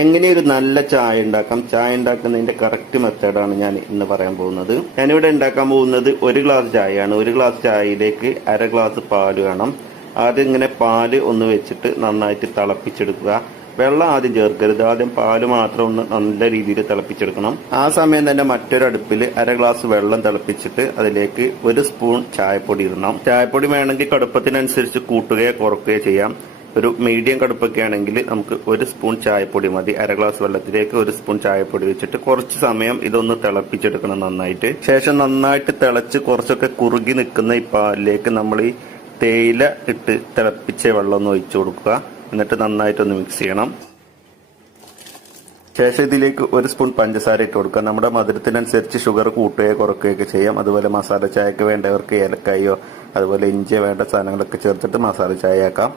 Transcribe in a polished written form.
എങ്ങനെ ഒരു നല്ല ചായ ഉണ്ടാക്കാം, ചായ ഉണ്ടാക്കുന്നതിന്റെ കറക്റ്റ് മെത്തേഡാണ് ഞാൻ ഇന്ന് പറയാൻ പോകുന്നത്. ഞാനിവിടെ ഉണ്ടാക്കാൻ പോകുന്നത് 1 ഗ്ലാസ് ചായയാണ്. 1 ഗ്ലാസ് ചായയിലേക്ക് 1/2 ഗ്ലാസ് പാല് വേണം. ആദ്യം ഇങ്ങനെ പാല് ഒന്ന് വെച്ചിട്ട് നന്നായിട്ട് തിളപ്പിച്ചെടുക്കുക. വെള്ളം ആദ്യം ചേർക്കരുത്, ആദ്യം പാല് മാത്രം ഒന്ന് നല്ല രീതിയിൽ തിളപ്പിച്ചെടുക്കണം. ആ സമയം തന്നെ മറ്റൊരു അടുപ്പിൽ 1/2 ഗ്ലാസ് വെള്ളം തിളപ്പിച്ചിട്ട് അതിലേക്ക് 1 സ്പൂൺ ചായപ്പൊടി ഇടണം. ചായപ്പൊടി വേണമെങ്കിൽ കടുപ്പത്തിനനുസരിച്ച് കൂട്ടുകയോ കുറയ്ക്കുകയോ ചെയ്യാം. ഒരു മീഡിയം കടുപ്പൊക്കെ ആണെങ്കിൽ നമുക്ക് 1 സ്പൂൺ ചായപ്പൊടി മതി. 1/2 ഗ്ലാസ് വെള്ളത്തിലേക്ക് 1 സ്പൂൺ ചായപ്പൊടി വെച്ചിട്ട് കുറച്ച് സമയം ഇതൊന്ന് തിളപ്പിച്ചെടുക്കണം നന്നായിട്ട്. ശേഷം നന്നായിട്ട് തിളച്ച് കുറച്ചൊക്കെ കുറുകി നിൽക്കുന്ന ഈ പാലിലേക്ക് നമ്മൾ ഈ തേയില ഇട്ട് തിളപ്പിച്ച വെള്ളം ഒന്ന് ഒഴിച്ചു കൊടുക്കുക. എന്നിട്ട് നന്നായിട്ടൊന്ന് മിക്സ് ചെയ്യണം. ശേഷം ഇതിലേക്ക് 1 സ്പൂൺ പഞ്ചസാര ഇട്ട് കൊടുക്കുക. നമ്മുടെ മധുരത്തിനനുസരിച്ച് ഷുഗർ കൂട്ടുകയോ കുറയ്ക്കുകയൊക്കെ ചെയ്യാം. അതുപോലെ മസാല ചായക്ക് വേണ്ടവർക്ക് ഏലക്കായോ അതുപോലെ ഇഞ്ചിയോ വേണ്ട സാധനങ്ങളൊക്കെ ചേർത്തിട്ട് മസാല ചായ ആക്കാം.